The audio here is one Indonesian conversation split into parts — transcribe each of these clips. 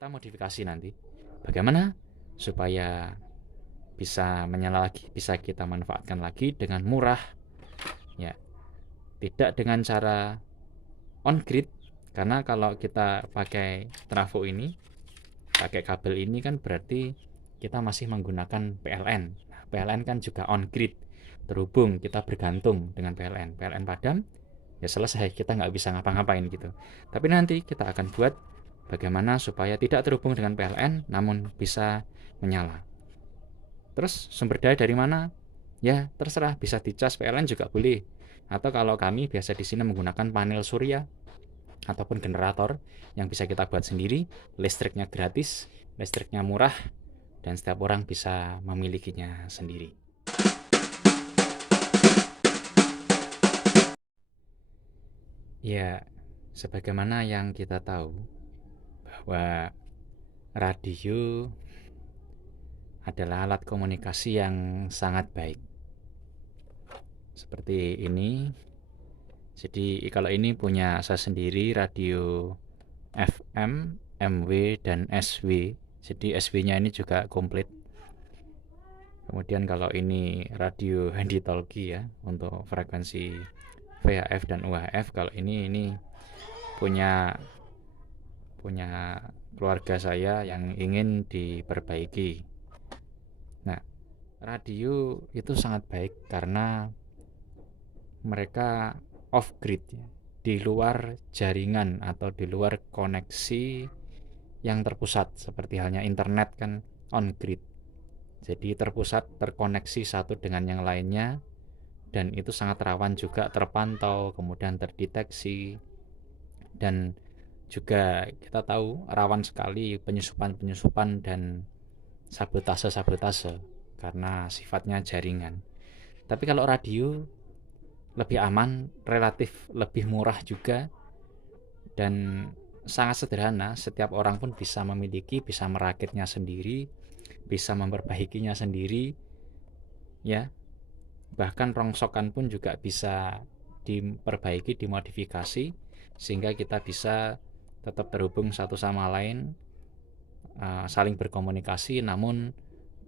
kita modifikasi nanti bagaimana supaya bisa menyala lagi, bisa kita manfaatkan lagi dengan murah ya, tidak dengan cara on grid, karena kalau kita pakai trafo ini, pakai kabel ini kan berarti kita masih menggunakan PLN. Nah, PLN kan juga on grid, terhubung, kita bergantung dengan PLN. PLN padam, ya selesai, kita nggak bisa ngapa-ngapain gitu. Tapi nanti kita akan buat bagaimana supaya tidak terhubung dengan PLN namun bisa menyala. Terus sumber daya dari mana? Ya terserah, bisa dicas PLN juga boleh. Atau kalau kami biasa di sini menggunakan panel surya ataupun generator yang bisa kita buat sendiri, listriknya gratis, listriknya murah, dan setiap orang bisa memilikinya sendiri. Ya, sebagaimana yang kita tahu bahwa radio adalah alat komunikasi yang sangat baik. Seperti ini. Jadi kalau ini punya saya sendiri, radio FM, MW, dan SW. Jadi SW-nya ini juga komplit. Kemudian kalau ini radio handy talkie ya, untuk frekuensi VHF dan UHF. Kalau ini punya keluarga saya yang ingin diperbaiki. Nah, radio itu sangat baik karena mereka off grid ya, di luar jaringan atau di luar koneksi yang terpusat, seperti halnya internet kan on grid. Jadi terpusat, terkoneksi satu dengan yang lainnya, dan itu sangat rawan juga terpantau, kemudian terdeteksi, dan juga kita tahu rawan sekali penyusupan dan sabotase karena sifatnya jaringan. Tapi kalau radio lebih aman, relatif lebih murah juga, dan sangat sederhana. Setiap orang pun bisa memiliki, bisa merakitnya sendiri, bisa memperbaikinya sendiri ya. Bahkan rongsokan pun juga bisa diperbaiki, dimodifikasi, sehingga kita bisa tetap terhubung satu sama lain, saling berkomunikasi, namun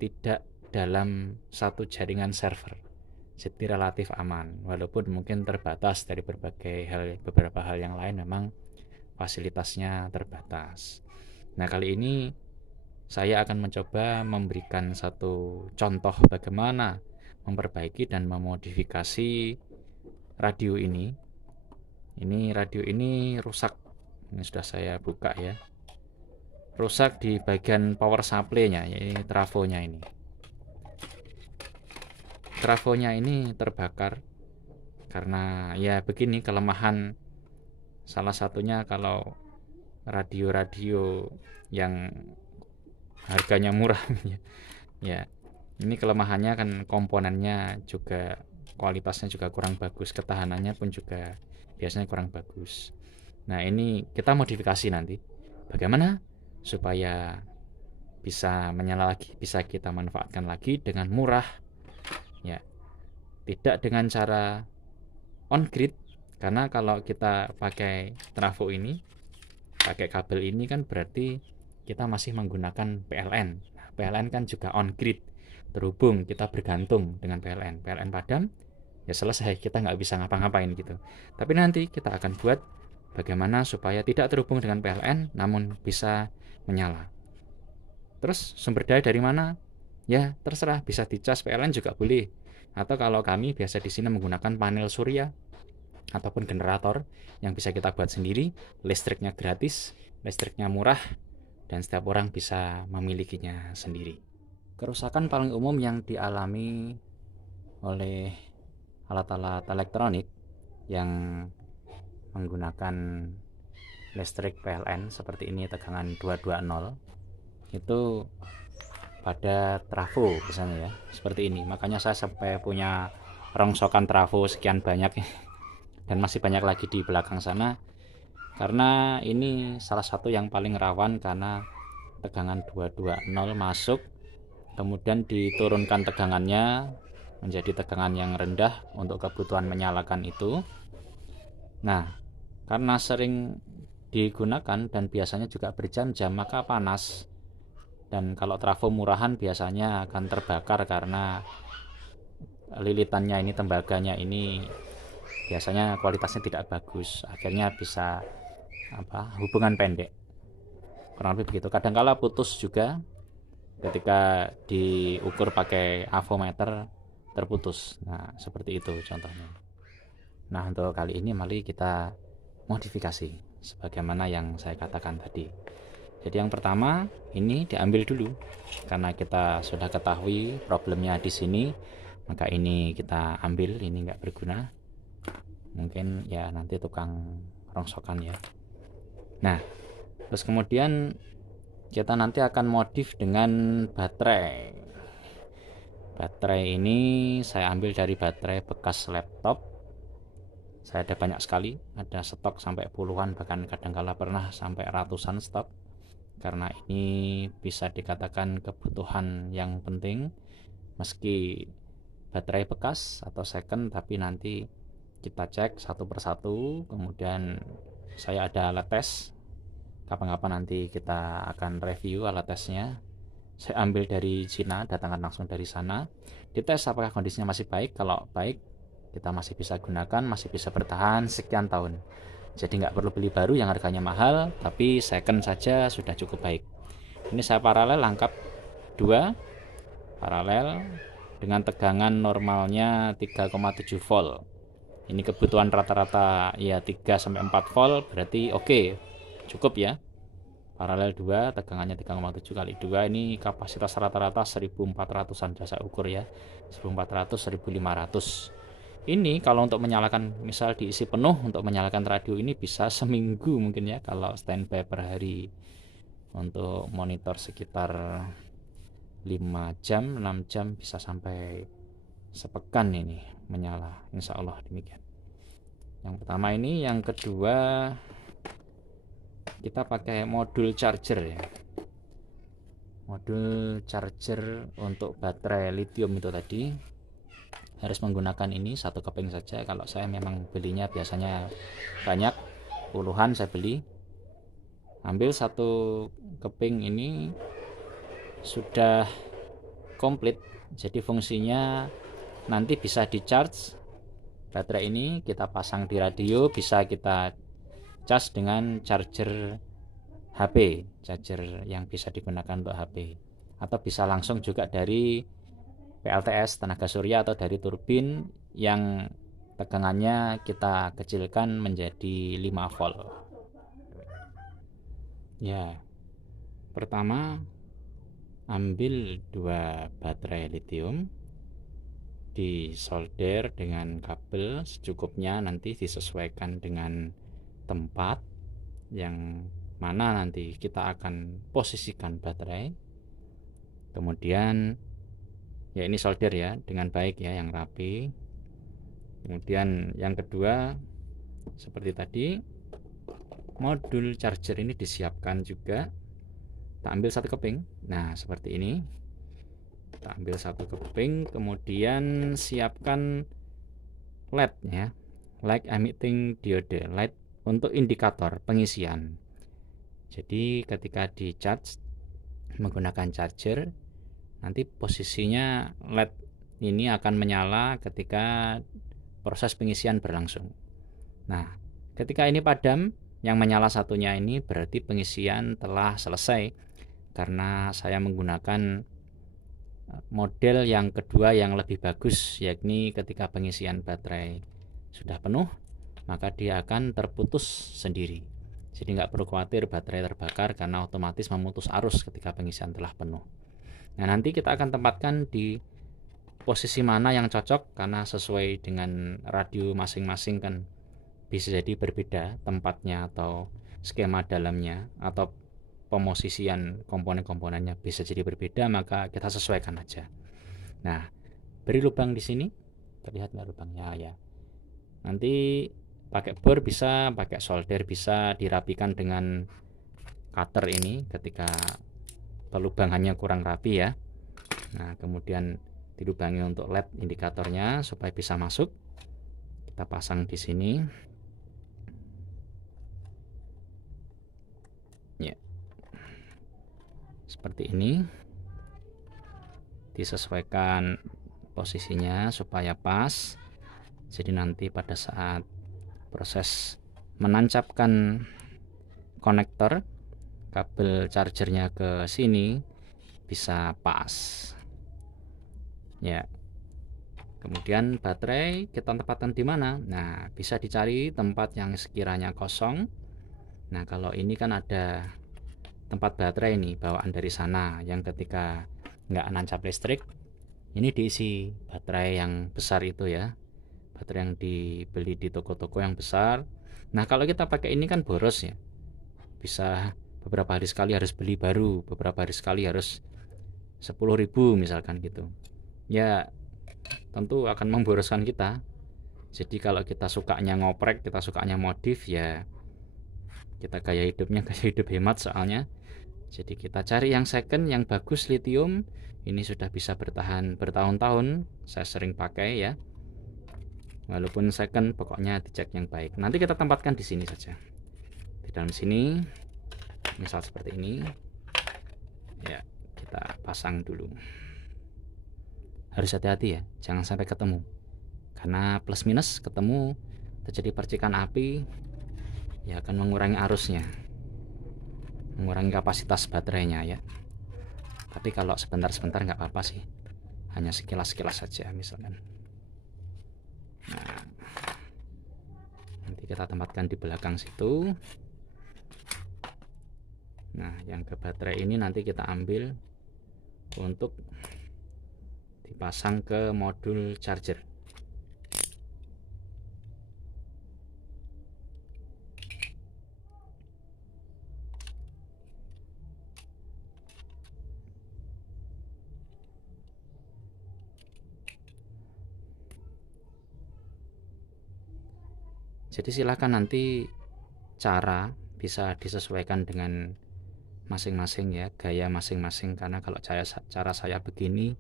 tidak dalam satu jaringan server. Jadi relatif aman, walaupun mungkin terbatas dari beberapa hal yang lain, memang fasilitasnya terbatas. Nah, kali ini saya akan mencoba memberikan satu contoh bagaimana memperbaiki dan memodifikasi radio ini. Radio ini rusak. Ini sudah saya buka ya. Rusak di bagian power supply-nya, yaitu trafonya ini. Trafonya ini terbakar karena ya begini kelemahan. Salah satunya kalau radio-radio yang harganya murah ya, ini kelemahannya kan komponennya juga, kualitasnya juga kurang bagus, ketahanannya pun juga biasanya kurang bagus. Nah, ini kita modifikasi nanti bagaimana supaya bisa menyala lagi, bisa kita manfaatkan lagi dengan murah ya, tidak dengan cara on grid, karena kalau kita pakai trafo ini, pakai kabel ini kan berarti kita masih menggunakan PLN. Nah, PLN kan juga on grid, terhubung, kita bergantung dengan PLN. PLN padam, ya selesai, kita nggak bisa ngapa-ngapain gitu. Tapi nanti kita akan buat bagaimana supaya tidak terhubung dengan PLN namun bisa menyala. Terus sumber daya dari mana? Ya terserah, bisa dicas PLN juga boleh. Atau kalau kami biasa di sini menggunakan panel surya ataupun generator yang bisa kita buat sendiri, listriknya gratis, listriknya murah, dan setiap orang bisa memilikinya sendiri. Kerusakan paling umum yang dialami oleh alat-alat elektronik yang menggunakan listrik PLN seperti ini, tegangan 220, itu pada trafo misalnya ya, seperti ini. Makanya saya sampai punya rongsokan trafo sekian banyak dan masih banyak lagi di belakang sana, karena ini salah satu yang paling rawan karena tegangan 220 masuk, kemudian diturunkan tegangannya menjadi tegangan yang rendah untuk kebutuhan menyalakan itu. Nah, karena sering digunakan dan biasanya juga berjam-jam, maka panas. Dan kalau trafo murahan biasanya akan terbakar karena lilitannya ini, tembaganya ini biasanya kualitasnya tidak bagus, akhirnya bisa hubungan pendek, kurang lebih begitu. Kadangkala putus juga ketika diukur pakai avometer, terputus. Nah, seperti itu contohnya. Nah, untuk kali ini mari kita modifikasi sebagaimana yang saya katakan tadi. Jadi yang pertama ini diambil dulu, karena kita sudah ketahui problemnya di sini, maka ini kita ambil. Ini nggak berguna, mungkin ya nanti tukang rongsokan ya. Nah, terus kemudian kita nanti akan modif dengan baterai. Baterai ini saya ambil dari baterai bekas laptop. Saya ada banyak sekali, ada stok sampai puluhan, bahkan kadangkala pernah sampai ratusan stok, karena ini bisa dikatakan kebutuhan yang penting. Meski baterai bekas atau second, tapi nanti kita cek satu persatu. Kemudian saya ada alat tes, kapan-kapan nanti kita akan review alat tesnya. Saya ambil dari Cina, datangkan langsung dari sana, dites apakah kondisinya masih baik. Kalau baik, kita masih bisa gunakan, masih bisa bertahan sekian tahun. Jadi nggak perlu beli baru yang harganya mahal, tapi second saja sudah cukup baik. Ini saya paralel, angkat 2 paralel dengan tegangan normalnya 3,7 volt. Ini kebutuhan rata-rata ya 3-4 volt, berarti oke, cukup ya. Paralel 2, tegangannya 3,7 kali 2, ini kapasitas rata-rata 1400-an jasa ukur ya, 1400-1500. Ini kalau untuk menyalakan, misal diisi penuh, untuk menyalakan radio ini bisa seminggu mungkin ya, kalau standby per hari. Untuk monitor sekitar 5 jam, 6 jam, bisa sampai sepekan ini menyala, insya Allah demikian. Yang pertama ini. Yang kedua, kita pakai modul charger ya. Modul charger untuk baterai lithium itu tadi harus menggunakan ini satu keping saja. Kalau saya memang belinya biasanya banyak, puluhan saya beli. Ambil satu keping ini sudah komplit, jadi fungsinya nanti bisa di charge. Baterai ini kita pasang di radio, bisa kita cas dengan charger HP, charger yang bisa digunakan untuk HP, atau bisa langsung juga dari PLTS tenaga surya atau dari turbin yang tegangannya kita kecilkan menjadi 5 volt. Ya, pertama ambil 2 baterai lithium, disolder dengan kabel secukupnya, nanti disesuaikan dengan tempat yang mana nanti kita akan posisikan baterai. Kemudian ya ini solder ya dengan baik ya, yang rapi. Kemudian yang kedua, seperti tadi, modul charger ini disiapkan juga. Kita ambil satu keping, nah seperti ini. Kita ambil satu keping, kemudian siapkan LED ya, light emitting diode, light untuk indikator pengisian. Jadi ketika di charge menggunakan charger, nanti posisinya LED ini akan menyala ketika proses pengisian berlangsung. Nah, ketika ini padam, yang menyala satunya ini berarti pengisian telah selesai, karena saya menggunakan model yang kedua yang lebih bagus, yakni ketika pengisian baterai sudah penuh, maka dia akan terputus sendiri. Jadi nggak perlu khawatir baterai terbakar, karena otomatis memutus arus ketika pengisian telah penuh. Nah, nanti kita akan tempatkan di posisi mana yang cocok, karena sesuai dengan radio masing-masing kan bisa jadi berbeda tempatnya, atau skema dalamnya, atau pemosisian komponen-komponennya bisa jadi berbeda, maka kita sesuaikan aja. Nah, beri lubang di sini, terlihat nggak lubangnya ya. Nanti pakai bor bisa, pakai solder bisa, dirapikan dengan cutter ini ketika pelubangannya kurang rapi ya. Nah, kemudian dilubangi untuk LED indikatornya supaya bisa masuk. Kita pasang di sini. seperti ini, disesuaikan posisinya supaya pas. Jadi nanti pada saat proses menancapkan konektor kabel chargernya ke sini bisa pas ya. Kemudian baterai kita tempatkan di mana? Nah, bisa dicari tempat yang sekiranya kosong. Nah, kalau ini kan ada tempat baterai nih bawaan dari sana yang ketika nggak nancap listrik, ini diisi baterai yang besar itu ya, baterai yang dibeli di toko-toko yang besar. Nah, kalau kita pakai ini kan boros ya, bisa beberapa hari sekali harus beli baru, beberapa hari sekali harus 10.000 misalkan gitu ya, tentu akan memboroskan kita. Jadi kalau kita sukanya ngoprek, kita sukanya modif ya, kita gaya hidupnya gaya hidup hemat soalnya. Jadi kita cari yang second yang bagus, lithium. Ini sudah bisa bertahan bertahun-tahun, saya sering pakai ya. Walaupun second, pokoknya dicek yang baik. Nanti kita tempatkan di sini saja, di dalam sini, misal seperti ini ya. Kita pasang dulu. Harus hati-hati ya, jangan sampai ketemu, karena plus minus ketemu terjadi percikan api ya, akan mengurangi arusnya, mengurangi kapasitas baterainya ya. Tapi kalau sebentar-sebentar nggak apa-apa sih, hanya sekilas-sekilas saja misalkan. Nah, nanti kita tempatkan di belakang situ. Nah, yang ke baterai ini nanti kita ambil untuk dipasang ke modul charger. Jadi silakan nanti cara bisa disesuaikan dengan masing-masing ya, gaya masing-masing, karena kalau cara saya begini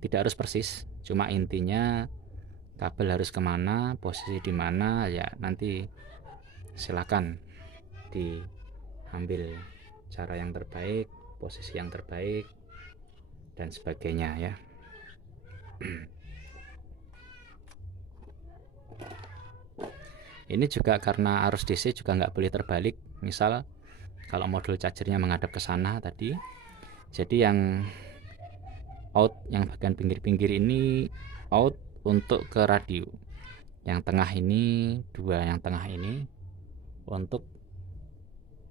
tidak harus persis, cuma intinya kabel harus kemana, posisi di mana ya, nanti silakan diambil cara yang terbaik, posisi yang terbaik dan sebagainya ya. Ini juga karena arus DC juga nggak boleh terbalik. Misal kalau modul chargernya menghadap ke sana tadi, jadi yang out, yang bagian pinggir-pinggir ini out untuk ke radio, yang tengah ini, dua yang tengah ini untuk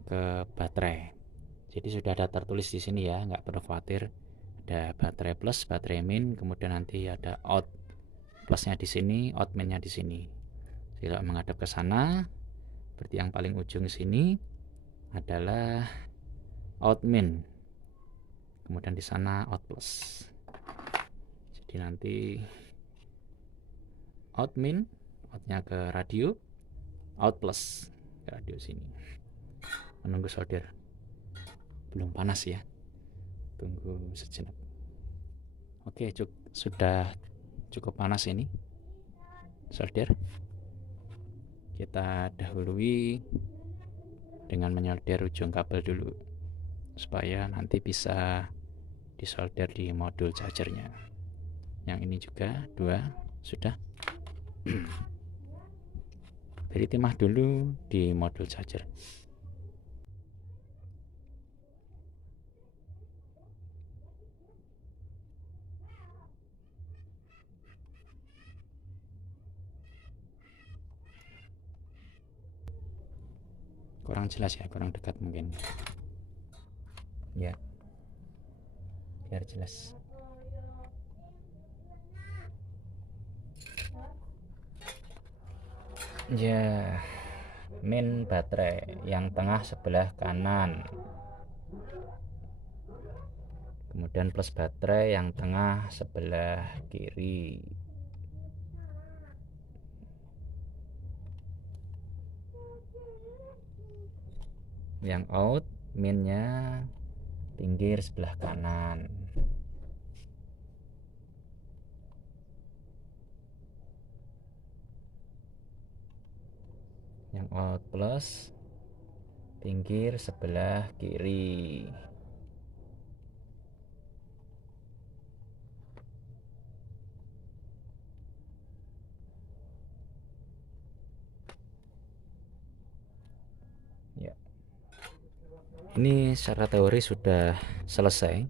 ke baterai. Jadi sudah ada tertulis di sini ya, nggak perlu khawatir. Ada baterai plus, baterai min, kemudian nanti ada out plusnya di sini, out minnya di sini. Jadi kalau menghadap ke sana, berarti yang paling ujung sini adalah out min, kemudian di sana out plus. Jadi nanti out min, outnya ke radio, out plus ke radio sini. Menunggu solder, belum panas ya, tunggu sejenak. Oke, sudah cukup panas ini solder. Kita dahului dengan menyolder ujung kabel dulu supaya nanti bisa disolder di modul chargernya. Yang ini juga dua sudah. Beri timah dulu di modul charger. Kurang jelas ya, kurang dekat mungkin ya, biar jelas. Ya, min baterai yang tengah sebelah kanan, kemudian plus baterai yang tengah sebelah kiri. Yang out minnya pinggir sebelah kanan. Yang out plus pinggir sebelah kiri. Ini secara teori sudah selesai,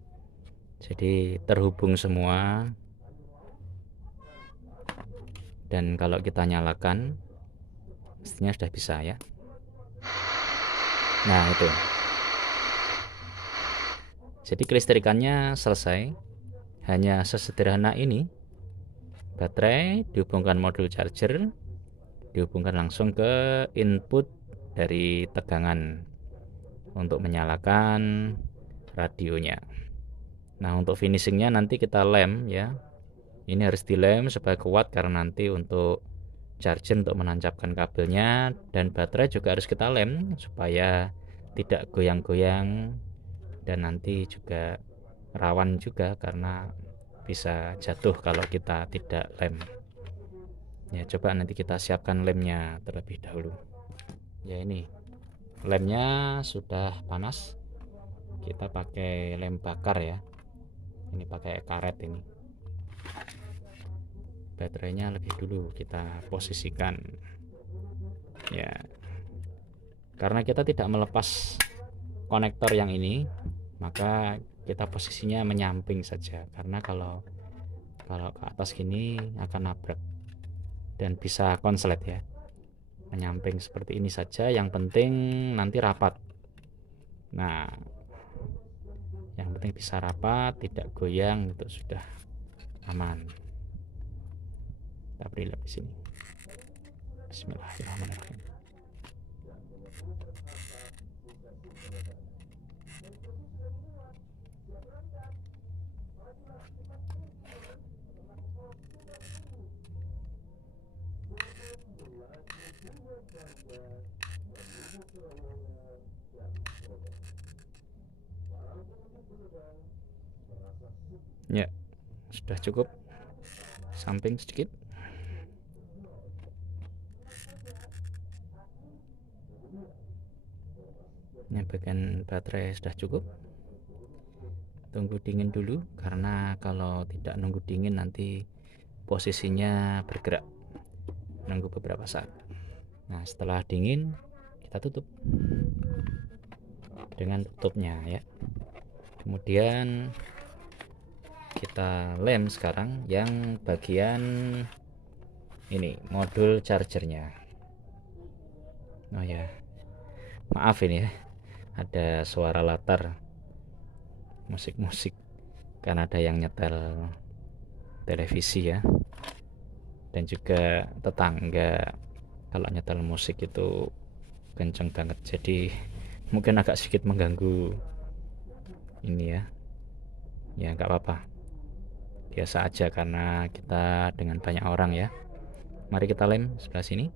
jadi terhubung semua. Dan kalau kita nyalakan mestinya sudah bisa ya. Nah itu, jadi kelistrikannya selesai. Hanya sesederhana ini, baterai dihubungkan modul charger, dihubungkan langsung ke input dari tegangan untuk menyalakan radionya. Nah untuk finishingnya nanti kita lem ya, ini harus dilem supaya kuat karena nanti untuk charger untuk menancapkan kabelnya, dan baterai juga harus kita lem supaya tidak goyang-goyang, dan nanti juga rawan juga karena bisa jatuh kalau kita tidak lem ya. Coba nanti kita siapkan lemnya terlebih dahulu ya. Ini lemnya sudah panas, kita pakai lem bakar ya, ini pakai karet. Ini baterainya lebih dulu kita posisikan ya, karena kita tidak melepas konektor yang ini, maka kita posisinya menyamping saja, karena kalau ke atas gini akan nabrak dan bisa konslet ya. Menyamping seperti ini saja, yang penting nanti rapat. Nah yang penting bisa rapat, tidak goyang, itu sudah aman. Kita beri di sini. Bismillahirrahmanirrahim. Ya, sudah cukup. Samping sedikit. Ini bagian baterai sudah cukup. Tunggu dingin dulu, karena kalau tidak nunggu dingin nanti posisinya bergerak. Nunggu beberapa saat. Nah setelah dingin kita tutup dengan tutupnya ya. Kemudian kita lem sekarang yang bagian ini, modul chargernya. Oh ya, maaf ini ya, ada suara latar musik-musik kan ada yang nyetel televisi ya, dan juga tetangga kalau nyetel musik itu kenceng banget, jadi mungkin agak sedikit mengganggu ini ya. Ya nggak apa-apa, biasa aja karena kita dengan banyak orang ya. Mari kita lem sebelah sini,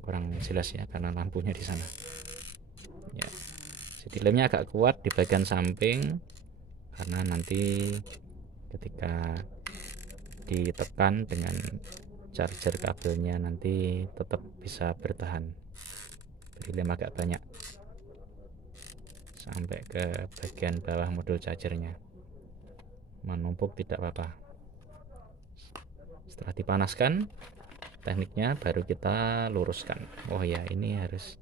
kurang jelas ya karena lampunya di sana ya. Jadi lemnya agak kuat di bagian samping, karena nanti ketika ditekan dengan charger kabelnya nanti tetap bisa bertahan. Beri lem agak banyak sampai ke bagian bawah modul chargernya, menumpuk tidak apa-apa. Setelah dipanaskan tekniknya baru kita luruskan. Oh ya, ini harus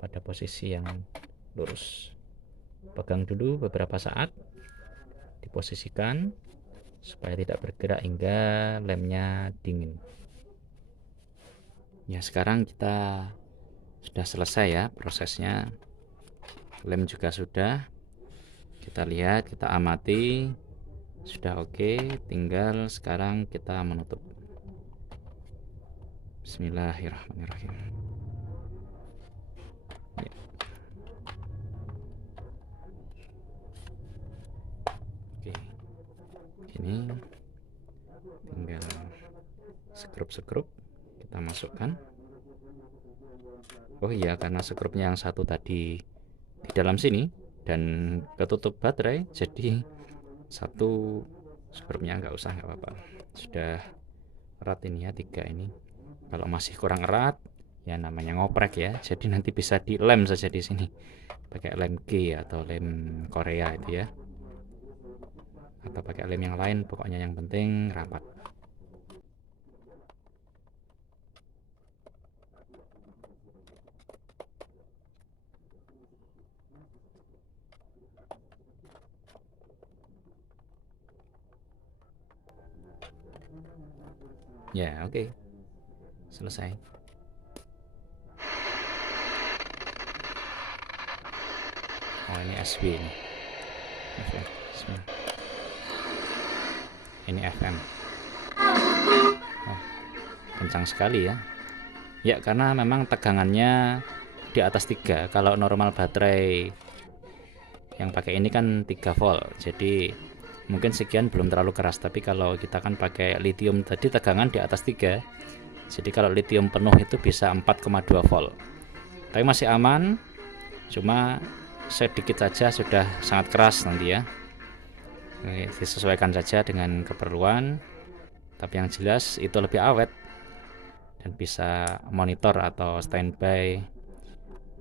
pada posisi yang lurus. Pegang dulu beberapa saat, diposisikan supaya tidak bergerak hingga lemnya dingin ya. Sekarang kita sudah selesai ya prosesnya, lem juga sudah, kita lihat, kita amati sudah oke. Tinggal sekarang kita menutup. Bismillahirrahmanirrahim ya. Oke, ini tinggal sekrup kita masukkan. Oh iya, karena sekrupnya yang satu tadi di dalam sini dan ketutup baterai, jadi satu sekrupnya nggak usah, nggak apa-apa, sudah erat ini ya, 3 ini. Kalau masih kurang erat ya namanya ngoprek ya, jadi nanti bisa dilem saja di sini pakai lem G atau lem Korea itu ya, atau pakai lem yang lain, pokoknya yang penting rapat. Ya, oke. Selesai. Oh, ini SW ini. FM. Ini FM. Oh, kencang sekali ya. Ya, karena memang tegangannya di atas 3. Kalau normal baterai yang pakai ini kan 3 volt. Jadi mungkin sekian belum terlalu keras, tapi kalau kita kan pakai lithium tadi tegangan di atas 3. Jadi kalau lithium penuh itu bisa 4,2 volt. Tapi masih aman. Cuma sedikit saja sudah sangat keras nanti ya. Oke, disesuaikan saja dengan keperluan. Tapi yang jelas itu lebih awet dan bisa monitor atau standby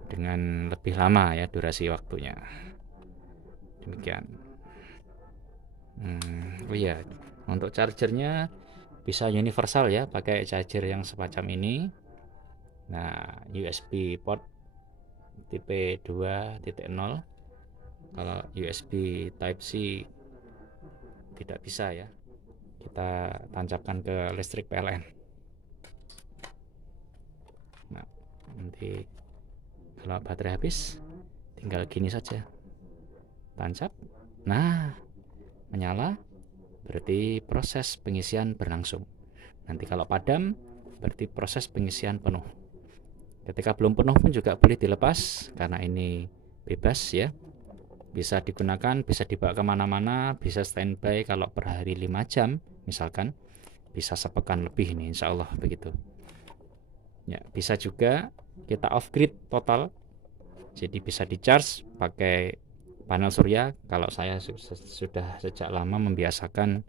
dengan lebih lama ya durasi waktunya. Demikian. Oh iya, untuk chargernya bisa universal ya, pakai charger yang semacam ini. Nah, USB port tipe 2.0. Kalau USB Type C tidak bisa ya, kita tancapkan ke listrik PLN. Nah, nanti kalau baterai habis tinggal gini saja, tancap. Nah, menyala, berarti proses pengisian berlangsung. Nanti kalau padam, berarti proses pengisian penuh. Ketika belum penuh pun juga boleh dilepas, karena ini bebas ya. Bisa digunakan, bisa dibawa kemana-mana, bisa standby kalau per hari 5 jam misalkan, bisa sepekan lebih nih insya Allah begitu ya. Bisa juga kita off grid total, jadi bisa di charge pakai panel surya. Kalau saya sudah sejak lama membiasakan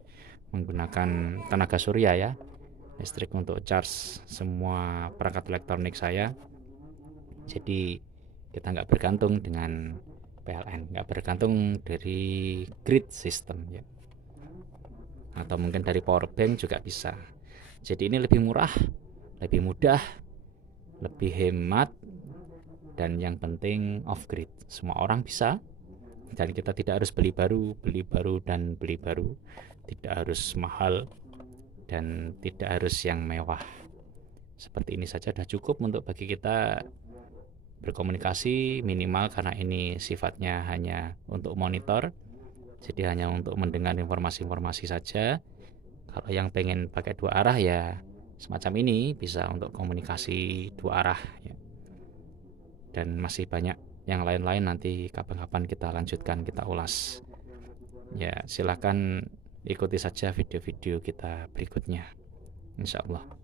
menggunakan tenaga surya ya, listrik untuk charge semua perangkat elektronik saya. Jadi kita nggak bergantung dengan PLN, nggak bergantung dari grid system ya, atau mungkin dari power bank juga bisa. Jadi ini lebih murah, lebih mudah, lebih hemat, dan yang penting off grid. Semua orang bisa, dan kita tidak harus beli baru, dan beli baru. Tidak harus mahal dan tidak harus yang mewah. Seperti ini saja sudah cukup untuk bagi kita berkomunikasi minimal, karena ini sifatnya hanya untuk monitor, jadi hanya untuk mendengar informasi-informasi saja. Kalau yang pengen pakai 2 arah ya semacam ini, bisa untuk komunikasi 2 arah ya. Dan masih banyak yang lain-lain, nanti kapan-kapan kita lanjutkan, kita ulas ya. Silahkan ikuti saja video-video kita berikutnya, insya Allah.